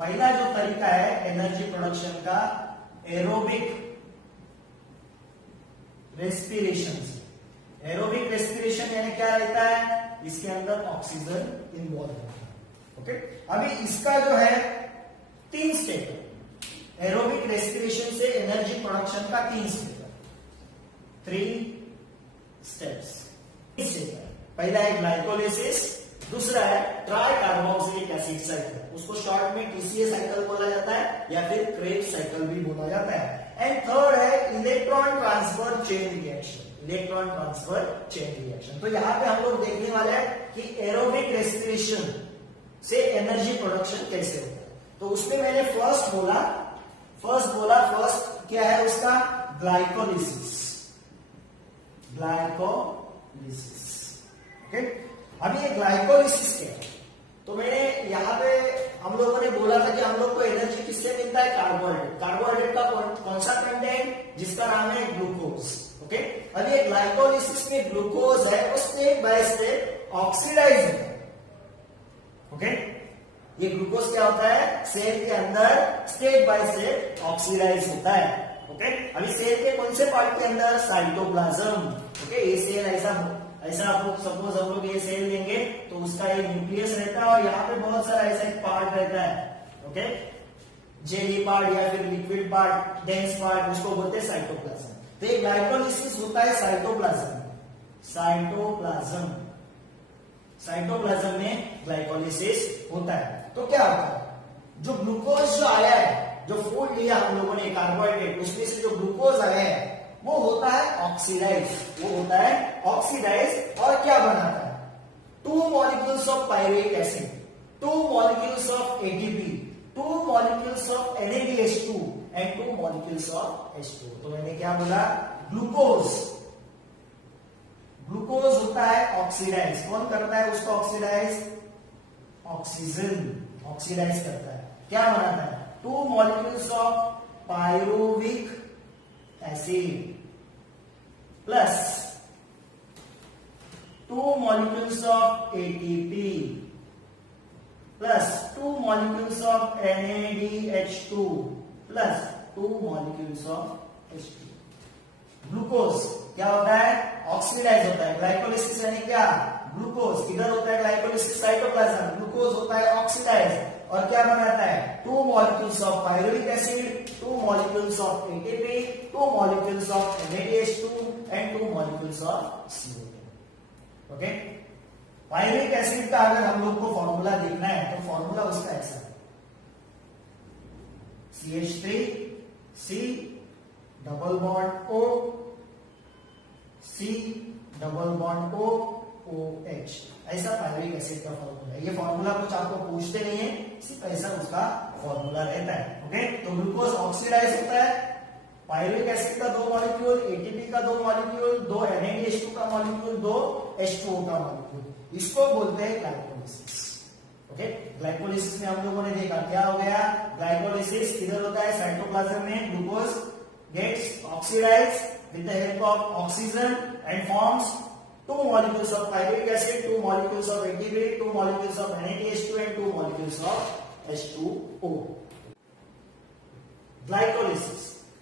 पहला जो तरीका है एनर्जी प्रोडक्शन का, एरोबिक रेस्पिरेशन से। एरोबिक रेस्पिरेशन यानी क्या रहता है, इसके अंदर ऑक्सीजन इन्वॉल्व होता है। ओके, अभी इसका जो है 3 स्टेप है। एरोबिक रेस्पिरेशन से एनर्जी प्रोडक्शन का 3 स्टेप है, 3 स्टेप्स। पहला है ग्लाइकोलिसिस, दूसरा है ट्राई कार्बोक्सिलिक एसिड साइकिल, उसको शॉर्ट में टीसीए साइकिल बोला जाता है या फिर क्रेब्स साइकिल भी बोला जाता है। एंड थर्ड है electron transfer chain reaction, electron transfer chain reaction. तो यहाँ पे हम लोग देखने वाले हैं कि एरोबिक रेस्पिरेशन से एनर्जी प्रोडक्शन कैसे होता है। तो उसमें मैंने फर्स्ट क्या है उसका, ग्लाइकोलिसिस, ग्लाइकोलिसिस। ओके, अभी ये ग्लाइकोलिसिस क्या है, तो मैंने यहाँ पे हम लोगों ने बोला था कि हम लोग को एनर्जी किससे मिलता है, कार्बोहाइड्रेट। कार्बोहाइड्रेट का कौन सा कंटेंट, जिसका नाम है ग्लूकोज। ओके, अभी ये ग्लाइकोलिसिस में ग्लूकोज है वो स्टेप बाय स्टेप ऑक्सीडाइज है। ओके, ये ग्लूकोज क्या होता है, सेल के अंदर स्टेप बाय स्टेप ऑक्सीडाइज होता है। ओके, अभी सेल के कौन से पार्ट के अंदर, साइटोप्लाज्म। ओके, ये सेल ऐसा आपको सपोज हम लोग ये सेल लेंगे तो उसका एक न्यूक्लियस रहता है और यहाँ पे बहुत सारा ऐसा एक पार्ट रहता है। ओके, जेली पार्ट या फिर लिक्विड पार्ट, डेंस पार्ट, उसको बोलते हैं साइटोप्लाज्म। तो ये ग्लाइकोलिसिस होता है साइटोप्लाज्म में ग्लाइकोलिसिस होता है। तो क्या होता है, जो ग्लूकोज जो आया है, जो फूड लिया हम लोगों ने कार्बोहाइड्रेट, उसमें से जो ग्लूकोज आया है वो होता है ऑक्सीडाइज, और क्या बनाता है, 2 molecules of pyruvic acid, 2 molecules of ATP, 2 molecules of NADH2 and 2 molecules of H2। तो मैंने क्या बोला, ग्लूकोज होता है ऑक्सीडाइज। कौन करता है उसको ऑक्सीडाइज, ऑक्सीजन ऑक्सीडाइज करता है। क्या बनाता है, 2 molecules of pyruvic acid plus 2 molecules of ATP plus 2 molecules of NADH2 plus 2 molecules of H2। Glucose क्या होता है, ऑक्सीडाइज होता है। ग्लाइकोलिसिस यानी क्या, ग्लूकोज किधर होता है, ग्लाइकोलिसिस साइटोप्लाज्म, ग्लूकोज होता है ऑक्सीडाइज और क्या बनाता है, 2 molecules of pyruvic acid, 2 molecules of ATP, 2 molecules of NADH2 and 2 molecules of CO2। Okay, pyruvic acid का अगर हम लोग को फॉर्मूला देखना है तो फॉर्मूला उसका ऐसा है, CH3C double bond O, C double bond O, OH, ऐसा पायरुविक एसिड का फॉर्मूला है। ये फॉर्मूला कुछ आपको पूछते नहीं है, सिर्फ ऐसा उसका फॉर्मूला रहता है। ओके, तो ग्लूकोज ऑक्सीडाइज होता है, पायरुविक एसिड का 2 मॉलिक्यूल, एटीपी का 2 मॉलिक्यूल, 2 NADH2 का मॉलिक्यूल, 2 H2O का मॉलिक्यूल, इसको बोलते हैं ग्लाइकोलिसिस। ओके, ग्लाइकोलिसिस में हम लोगों ने देखा क्या हो गया, ग्लाइकोलिसिस किधर होता है, साइटोप्लाज्म में glucose gets oxidized with the help of oxygen and forms 2 molecules of pyruvic acid, 2 molecules of ATP, 2 molecules of NADH2 and 2 molecules of H2O।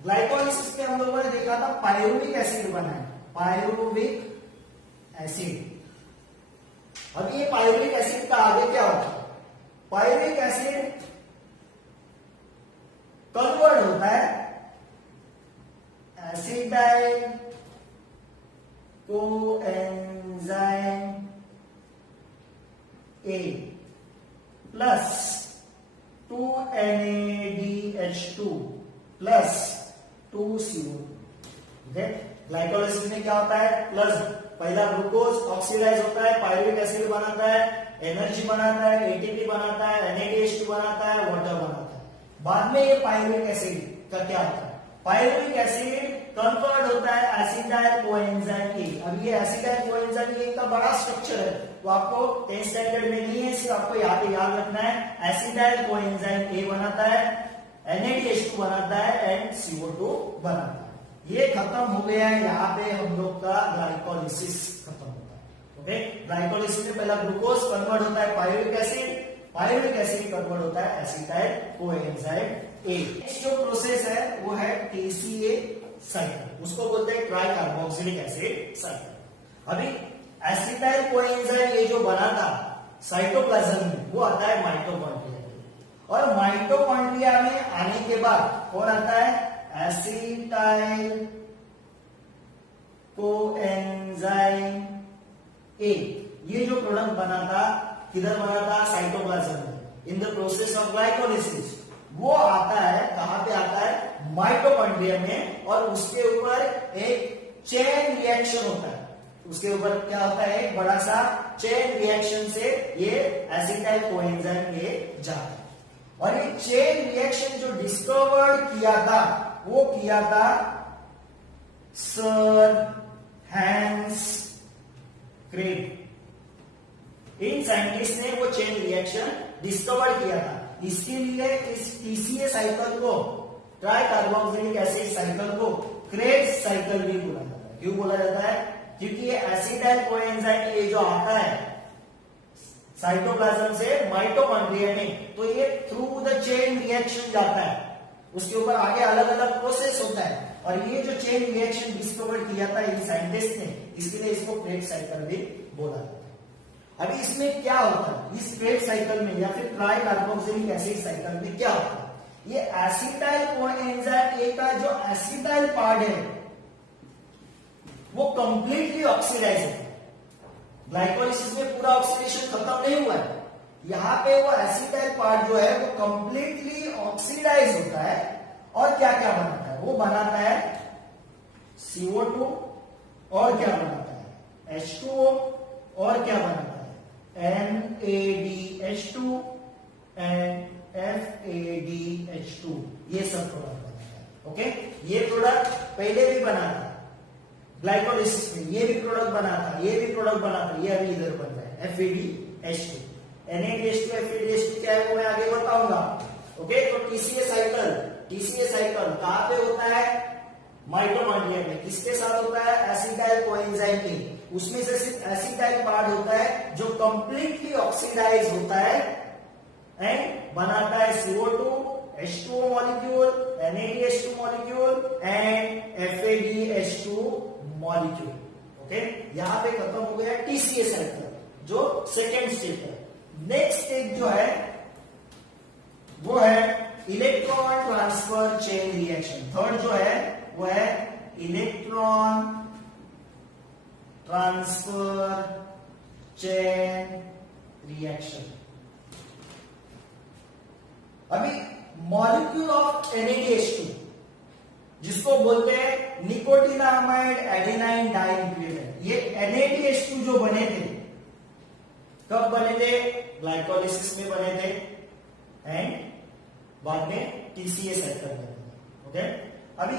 Glycolysis में हम लोगों ने देखा था पायरुविक एसिड बना है, पायरुविक एसिड। अब ये पायरुविक एसिड का आगे क्या होता है, पायरुविक एसिड कन्वर्ट होता है acetyl coenzyme A plus 2 NADH2 plus 2 CO। Glycolysis में क्या होता है, प्लस पहला ग्लूकोज ऑक्सीडाइज होता है, पायरुविक एसिड बनाता है, एनर्जी बनाता है, एटीपी बनाता है, NADH2 बनाता है, वाटर बनाता है। बाद में ये पायरुविक एसिड का क्या होता है, पायरुविक एसिड कन्वर्ट होता है एसिटाइल कोएंजाइम ए। अब ये एसिटाइल कोएंजाइम ए का बड़ा स्ट्रक्चर है, तो आपको 10th स्टैंडर्ड में नहीं है, सिर्फ आपको यहाँ पे याद रखना है एसिटाइल कोएंजाइम ए बनाता है, NADH2 बनाता है एंड CO2 बनाता है। ये खत्म हो गया है, यहाँ पे हम लोग का ग्लाइकोलिसिस खत्म होता है। ओके, ग्लाइकोलिसिस में पहला ग्लूकोज कन्वर्ट होता है pyruvic acid, pyruvic acid convert होता है एसिटाइल कोएंजाइम ए। जो प्रोसेस है वो है TCA साइकिल, उसको बोलते हैं ट्राई कार्बोक्सिलिक एसिड साइकिल। अभी एसिटाइल कोएंजाइम ये जो बना था साइटोप्लाज्म में, वो आता है माइटोकॉन्ड्रिया में, और माइटोकॉन्ड्रिया में आने के बाद कौन आता है एसिटाइल कोएंजाइम ए। ये जो प्रोडक्ट बना था किधर बना था साइटोप्लाज्म में, in the process of glycolysis, वो आता है कहां पे आता है माइटोकॉन्ड्रिया में, और उसके ऊपर एक चेन रिएक्शन होता है। उसके ऊपर क्या होता है एक बड़ा सा चेन रिएक्शन से ये एसिटाइल कोएंजाइम ए जाता है। और ये चेन रिएक्शन जो डिस्कवर किया था वो किया था सर हैंस क्रेग। इन साइंटिस्ट ने वो चेन रिएक्शन डिस्कवर किया था। इसके लिए इस TCA साइकिल को, ट्राई कार्बोक्सिलिक एसिड साइकिल को क्रेग साइकिल भी बोला जाता है। क्यों बोला जाता है? क्योंकि ये एसिटाइल कोएंजाइम ए जो आता है साइटोप्लाज्म से माइटोकॉन्ड्रिया में, तो ये थ्रू द चेन रिएक्शन जाता है, उसके ऊपर आगे अलग अलग प्रोसेस होता है, और ये जो चेन रिएक्शन डिस्कवर किया था इन साइंटिस्ट ने, इसके लिए इसको क्रेग साइकिल भी बोला जाता है। अभी इसमें क्या होता है इस क्रेग साइकिल में या फिर ट्राई कार्बोक्सिलिक एसिड साइकिल में क्या होता है? ये एसिटाइल कोएंजाइम ए का जो एसिटाइल पार्ट है वो कंप्लीटली ऑक्सीडाइज है। ग्लाइकोलिसिस में पूरा ऑक्सीडेशन खत्म नहीं हुआ है, यहां पे वो एसिटाइल पार्ट जो है वो कंप्लीटली ऑक्सीडाइज होता है, और क्या क्या बनाता है? वो बनाता है CO2, और क्या बनाता है H2O, और क्या बनाता है NADH2 एंड FADH2। ये सब प्रोडक्ट बनाता है। ओके, ये प्रोडक्ट पहले भी बना था ग्लाइकोलिसिस में, ये भी प्रोडक्ट बना था, ये भी प्रोडक्ट बना था, ये अभी इधर बन रहा है FADH2। NADH2 FADH2 क्या है वो मैं आगे बताऊंगा। ओके, तो TCA साइकिल कहां पे होता है? माइटोकॉन्ड्रिया में। किसके साथ होता है? Acetyl coenzyme A. उसमें से सिर्फ एसिटाइल पार्ट होता है जो कंप्लीटली ऑक्सीडाइज होता है एंड बनाता है CO2, H2O molecule, NADH2 molecule and FADH2 molecule. Okay, यहां पे खत्म हो गया TCA साइकिल जो सेकेंड स्टेप है। नेक्स्ट स्टेप जो है वो है electron transfer chain reaction. Third जो है वो है इलेक्ट्रॉन ट्रांसफर चेन रिएक्शन। अभी मॉलिक्यूल ऑफ NADH2 जिसको बोलते हैं निकोटिनामाइड एडेनाइन डाइन्यूक्लियोटाइड, ये NADH2 जो बने थे कब बने थे? ग्लाइकोलिसिस में बने थे एंड बाद में TCA साइकिल में बने थे। ओके, अभी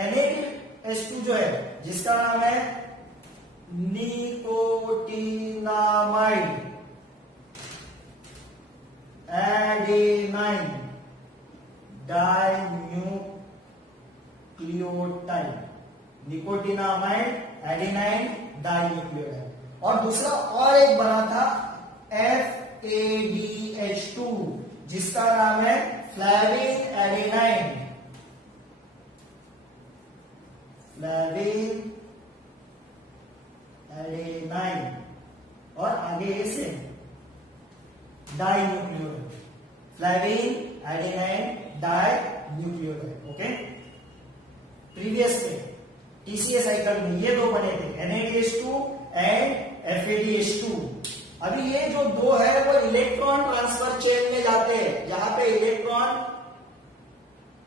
NADH2 जो है जिसका नाम है nicotinamide adenine dinucleotide, nicotinamide adenine dinucleotide, और दूसरा और एक बना था FADH2 जिसका नाम है फ्लैविन एडेनाइन, फ्लैविन एडेनाइन, और आगे से dinucleotide, फ्लैविन adenine dinucleotide. Okay, previous में TCA साइकिल में ये दो बने थे NADH2 एंड FADH2। अभी ये जो दो है वो इलेक्ट्रॉन ट्रांसफर चेन में जाते हैं, जहां पे इलेक्ट्रॉन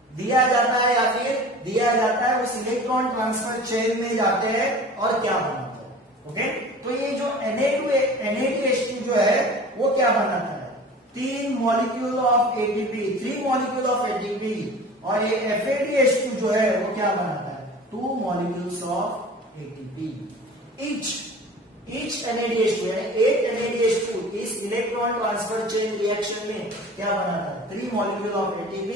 दिया जाता है या फिर दिया जाता है, उस इलेक्ट्रॉन ट्रांसफर चेन में जाते हैं और क्या बनाते हैं। ओके, तो ये जो NADH2 जो है वो क्या बनाता है? 3 molecule of ATP, 3 molecule of ATP, और ये FADH2 जो है वो क्या बनाता है? 2 molecules of ATP। each NADH2 यानी 8 NADH2 इस इलेक्ट्रॉन ट्रांसफर चेन रिएक्शन में क्या बनाता है? 3 मॉलिक्यूल ऑफ ATP,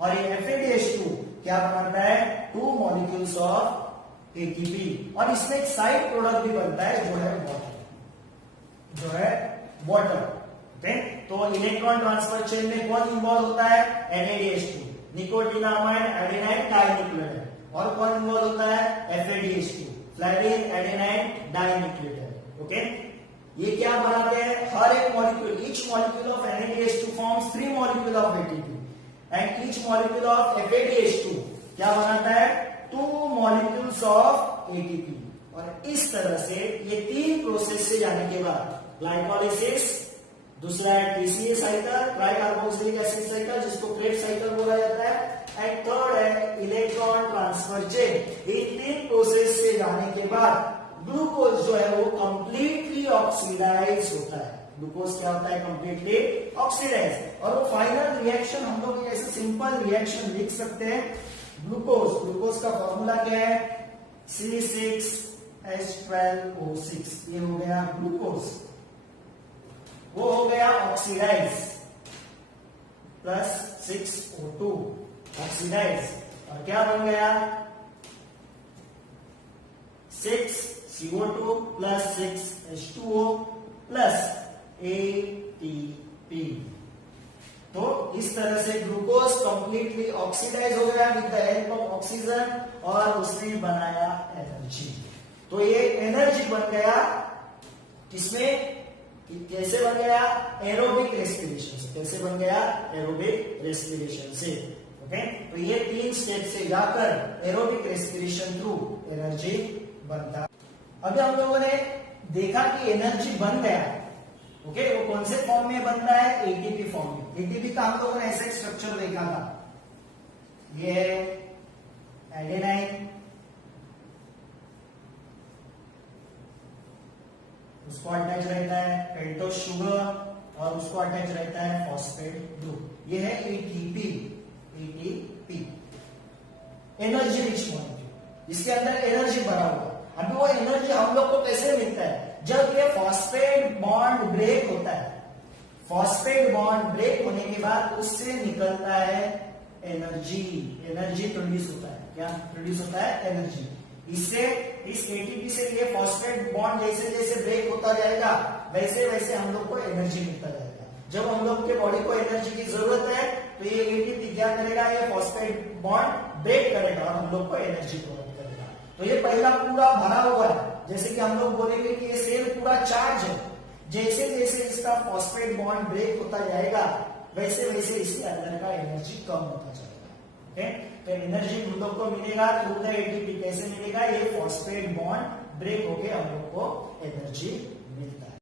और ये FADH2 क्या बनाता है? 2 मॉलिक्यूल्स ऑफ ATP, और इसमें एक साइड प्रोडक्ट भी बनता है जो है वाटर। ओके, तो इलेक्ट्रॉन ट्रांसफर चेन में कौन इन्वॉल्व होता है? NADH2, nicotinamide adenine dinucleotide. और कौन इन्वॉल्व होता है? FADH2, फ्लैविन adenine dinucleotide. ओके, ये क्या बनाते हैं? हर एक molecule, each molecule of NADH2 forms 3 molecule of ATP and each molecule of FADH2 क्या बनाता है? 2 मॉलिक्यूल्स ऑफ ATP। और इस तरह से ये 3 प्रोसेस से जाने के बाद ग्लाइकोलाइसिस, दूसरा है TCA cycle, try carboxylic acid cycle, जिसको क्रेब्स साइकिल बोला जाता है, एंड थर्ड है इलेक्ट्रॉन ट्रांसफर चेन। ये 3 प्रोसेस से जाने के बाद ग्लूकोज जो है वो कंप्लीटली ऑक्सीडाइज होता है। ग्लूकोज क्या होता है? Completely oxidize. और वो फाइनल रिएक्शन हम लोग ऐसे सिंपल रिएक्शन लिख सकते हैं। ग्लूकोज का फॉर्मूला क्या है? C6H12O6। ये हो गया ग्लूकोज, वो हो गया ऑक्सीडाइज, प्लस 6O2 ऑक्सीडाइज। और क्या बन गया? 6CO2 plus 6H2O plus ATP। तो इस तरह से ग्लूकोज कंप्लीटली ऑक्सीडाइज हो गया with the help of oxygen और उसने बनाया एनर्जी। तो ये एनर्जी बन गया किसमें? कैसे बन गया? एरोबिक रेस्पिरेशन से। कैसे बन गया? एरोबिक रेस्पिरेशन से। ओके, तो ये 3 स्टेप से जाकर एरोबिक रेस्पिरेशन थ्रू एनर्जी बनता। अभी हम लोगों ने देखा कि एनर्जी बन गया। ओके, वो कौन से फॉर्म में बनता है? ATP फॉर्म में। ATP का हम लोगों ने ऐसे स्ट्रक्चर देखा था, ये एडेनाइन, उसको अटैच रहता है पेंटोज शुगर और उसको अटैच रहता है फॉस्फेट ग्रुप। ये है ATP। एनर्जी रिच मॉलिक्यूल, इसके अंदर एनर्जी भरा हुआ। अभी वो एनर्जी हम लोग को कैसे मिलता है? जब ये फॉस्फेट बॉन्ड ब्रेक होता है। फॉस्फेट बॉन्ड ब्रेक होने के बाद उससे निकलता है एनर्जी। एनर्जी प्रोड्यूस होता है। क्या प्रोड्यूस होता है? एनर्जी। इससे इस ATP से ये फॉस्फेट बॉन्ड जैसे जैसे ब्रेक होता जाएगा वैसे वैसे हम लोग को एनर्जी मिलता जाएगा। जब हम लोग के बॉडी को एनर्जी की जरूरत है तो ये ATP क्या करेगा? ये फॉस्फेट बॉन्ड ब्रेक करेगा और हम लोग को एनर्जी प्रोवाइड करेगा। तो ये पहला पूरा भरा हुआ है। जैसे कि हम लोग बोलेंगे कि ये सेल पूरा चार्ज है। जैसे जैसे इसका फॉस्फेट बॉन्ड ब्रेक होता जाएगा वैसे वैसे इसके अंदर का एनर्जी कम होता जाएगा। ओके, तो एनर्जी हम लोग को मिलेगा थ्रू द ATP। कैसे मिलेगा? ये फॉस्फेट बॉन्ड ब्रेक होके हम लोग को एनर्जी